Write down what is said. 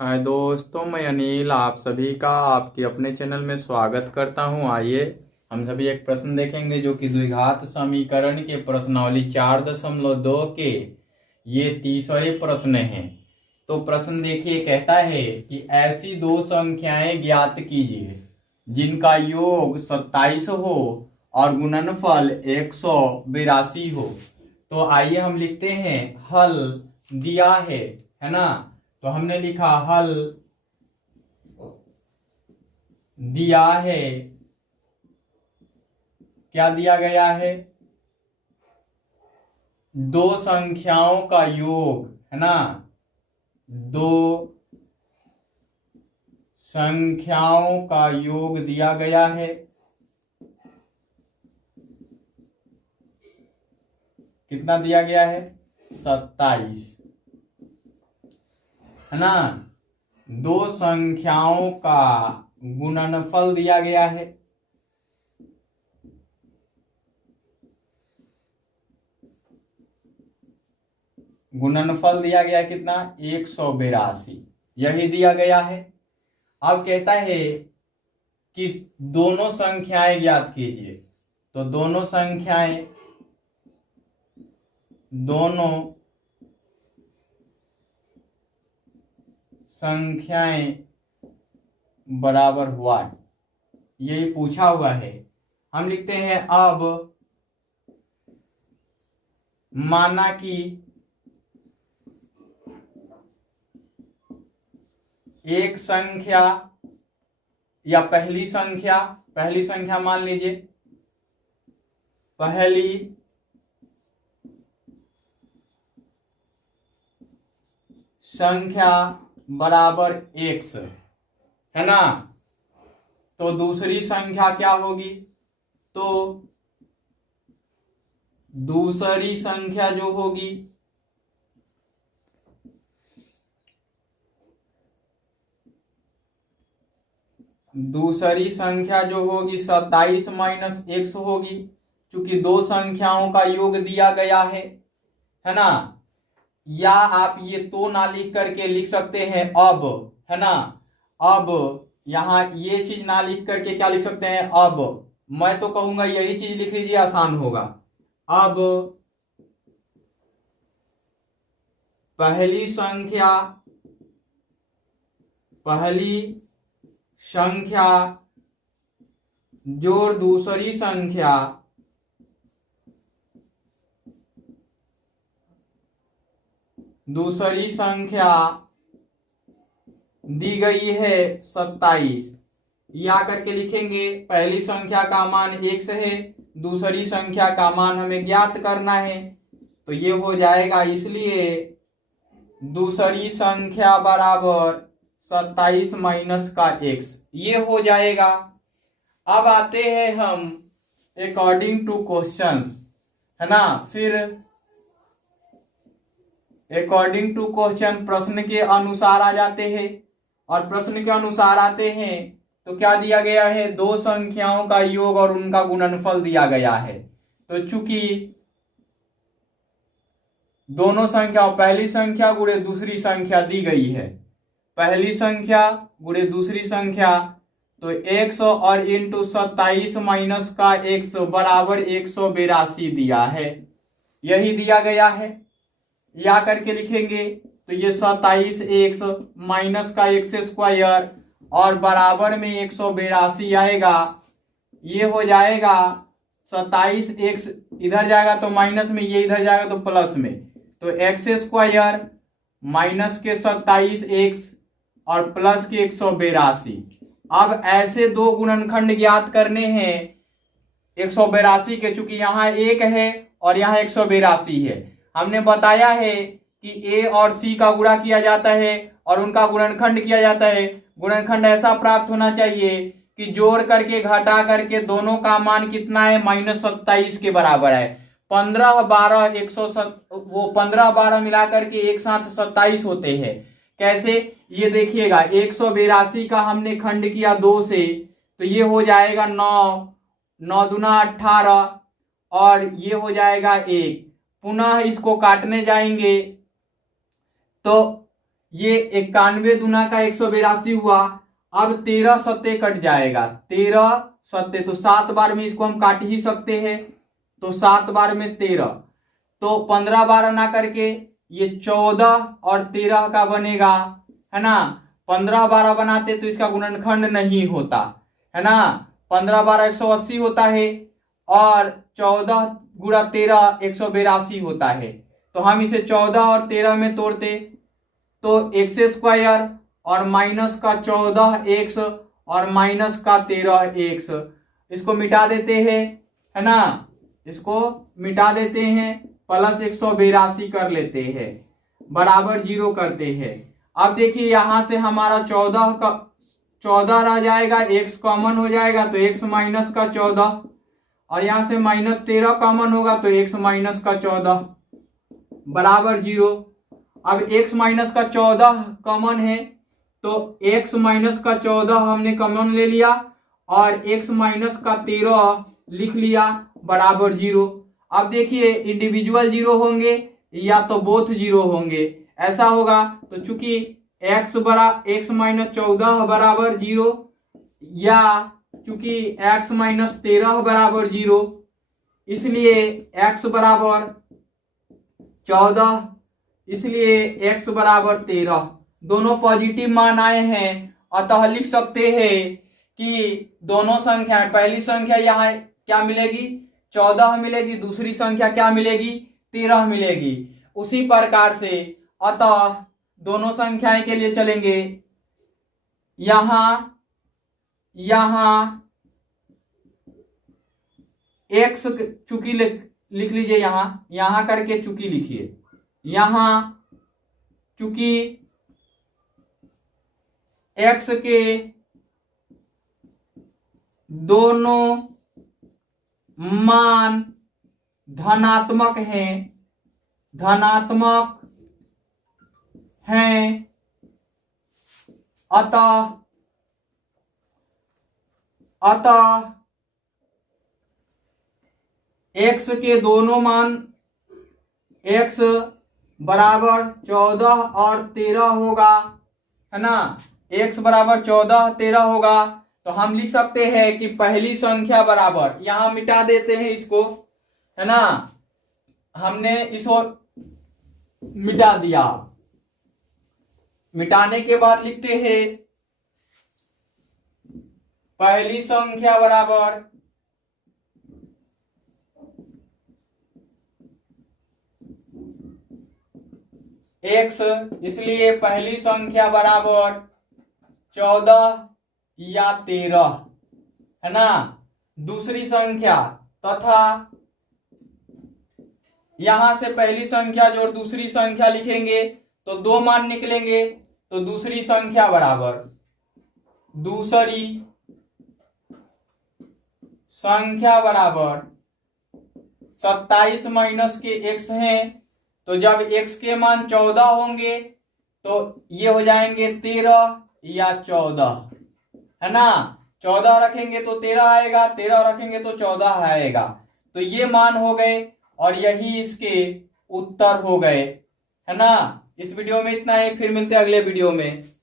हाय दोस्तों, मैं अनिल आप सभी का आपके अपने चैनल में स्वागत करता हूं। आइए हम सभी एक प्रश्न देखेंगे जो कि द्विघात समीकरण के प्रश्नावली 4.2 के ये तीसरे प्रश्न हैं। तो प्रश्न देखिए, कहता है कि ऐसी दो संख्याएं ज्ञात कीजिए जिनका योग 27 हो और गुणनफल 182 हो। तो आइए हम लिखते हैं, हल दिया है ना। तो हमने लिखा हल दिया है। क्या दिया गया है? दो संख्याओं का योग, है ना। दो संख्याओं का योग दिया गया है। कितना दिया गया है? 27, है ना। दो संख्याओं का गुणनफल दिया गया है। गुणनफल दिया गया कितना? 182, यही दिया गया है। अब कहता है कि दोनों संख्याएं ज्ञात कीजिए। तो दोनों संख्याएं बराबर हुआ, यही पूछा हुआ है। हम लिखते हैं, अब माना कि एक संख्या या पहली संख्या मान लीजिए, पहली संख्या बराबर x, है ना। तो दूसरी संख्या क्या होगी? तो दूसरी संख्या जो होगी दूसरी संख्या जो होगी 27 माइनस x होगी, क्योंकि दो संख्याओं का योग दिया गया है ना। या आप ये तो ना लिख करके लिख सकते हैं अब, है ना। अब यहां ये चीज ना लिख करके क्या लिख सकते हैं? अब मैं तो कहूंगा यही चीज लिख लीजिए, आसान होगा। अब पहली संख्या जोड़ दूसरी संख्या दी गई है 27। या करके लिखेंगे, पहली संख्या का मान x है, दूसरी संख्या का मान हमें ज्ञात करना है। तो ये हो जाएगा, इसलिए दूसरी संख्या बराबर 27 माइनस का x, ये हो जाएगा। अब आते हैं हम अकॉर्डिंग टू क्वेश्चंस, है ना। फिर अकॉर्डिंग टू क्वेश्चन प्रश्न के अनुसार आ जाते हैं, और प्रश्न के अनुसार आते हैं तो क्या दिया गया है? दो संख्याओं का योग और उनका गुणनफल दिया गया है। तो चूंकि दोनों संख्या, पहली संख्या गुणे दूसरी संख्या दी गई है, पहली संख्या गुणे दूसरी संख्या, तो 100 और इंटू 27 माइनस का x बराबर 182 दिया है, यही दिया गया है। या करके लिखेंगे तो ये 27x माइनस का x स्क्वायर और बराबर में 182 आएगा। ये हो जाएगा 27x इधर जाएगा तो माइनस में, ये इधर जाएगा तो प्लस में, तो x स्क्वायर माइनस के 27x और प्लस के 182। अब ऐसे दो गुणनखंड ज्ञात करने हैं 182 के, चूंकि यहाँ एक है और यहाँ 182 है। हमने बताया है कि a और c का गुणा किया जाता है और उनका गुणनखंड किया जाता है। गुणनखंड ऐसा प्राप्त होना चाहिए कि जोड़ करके घटा करके दोनों का मान कितना है? -27 के बराबर है। 15 12 वो 15 12 मिला करके एक साथ 27 होते हैं। कैसे? ये देखिएगा, 182 का हमने खंड किया 2 से, तो ये हो जाएगा 9, 9 दूना 18 और ये हो जाएगा 1। पुनः इसको काटने जाएंगे तो ये 91 दूना का 182 हुआ। अब 13 सत्ते कट जाएगा, 13 सत्ते तो 7 बार में इसको हम काट ही सकते हैं। तो 7 बार में 13, तो 15 बार ना करके ये 14 और 13 का बनेगा, है ना। 15 12 बनाते तो इसका गुणनखंड नहीं होता, है ना। 15 12 180 होता है और 14 गुणा 13 182 होता है। तो हम इसे 14 और 13 में तोड़ते तो एक्स स्क्वायर और माइनस का 14 एक्स और माइनस का 13 एक्स, इसको मिटा देते हैं, है ना। इसको मिटा देते हैं, प्लस 182 कर लेते हैं, बराबर 0 करते हैं। अब देखिए यहां से हमारा 14 रह जाएगा, x कॉमन हो जाएगा तो x माइनस का 14, और यहां से माइनस 13 कॉमन होगा तो x माइनस का 14 बराबर 0। अब x माइनस का 14 कॉमन है तो x माइनस का 14 हमने कॉमन ले लिया और x माइनस का 13 लिख लिया, बराबर 0। अब देखिए इंडिविजुअल 0 होंगे या तो बोथ 0 होंगे, ऐसा होगा। तो चूंकि x माइनस 14 बराबर 0 या चूंकि x माइनस 13 बराबर 0, इसलिए x बराबर 14, इसलिए x बराबर 13, दोनों पॉजिटिव मान आए हैं। अतः लिख सकते हैं कि दोनों संख्या, पहली संख्या यहाँ क्या मिलेगी 14 मिलेगी, दूसरी संख्या क्या मिलेगी 13 मिलेगी। उसी प्रकार से अतः दोनों संख्याएं के लिए चलेंगे, यहां x चूंकि लिख लीजिए, यहां करके चूंकि लिखिए, यहां चूंकि x के दोनों मान धनात्मक हैं, अतः x के दोनों मान x बराबर 14 और 13 होगा, है ना। x बराबर 14 13 होगा। तो हम लिख सकते हैं कि पहली संख्या बराबर, यहां मिटा देते हैं इसको, है ना। हमने इसको मिटा दिया, मिटाने के बाद लिखते हैं पहली संख्या बराबर x, इसलिए पहली संख्या बराबर 14 या 13, है ना। दूसरी संख्या तथा यहां से पहली संख्या जोड़ दूसरी संख्या लिखेंगे तो 2 मान निकलेंगे। तो दूसरी संख्या बराबर, दूसरी संख्या बराबर 27 माइनस के x हैं, तो जब x के मान 14 होंगे तो ये हो जाएंगे 13 या 14, है ना। 14 रखेंगे तो 13 आएगा, 13 रखेंगे तो 14 आएगा। तो ये मान हो गए और यही इसके उत्तर हो गए, है ना। इस वीडियो में इतना ही, फिर मिलते हैं अगले वीडियो में।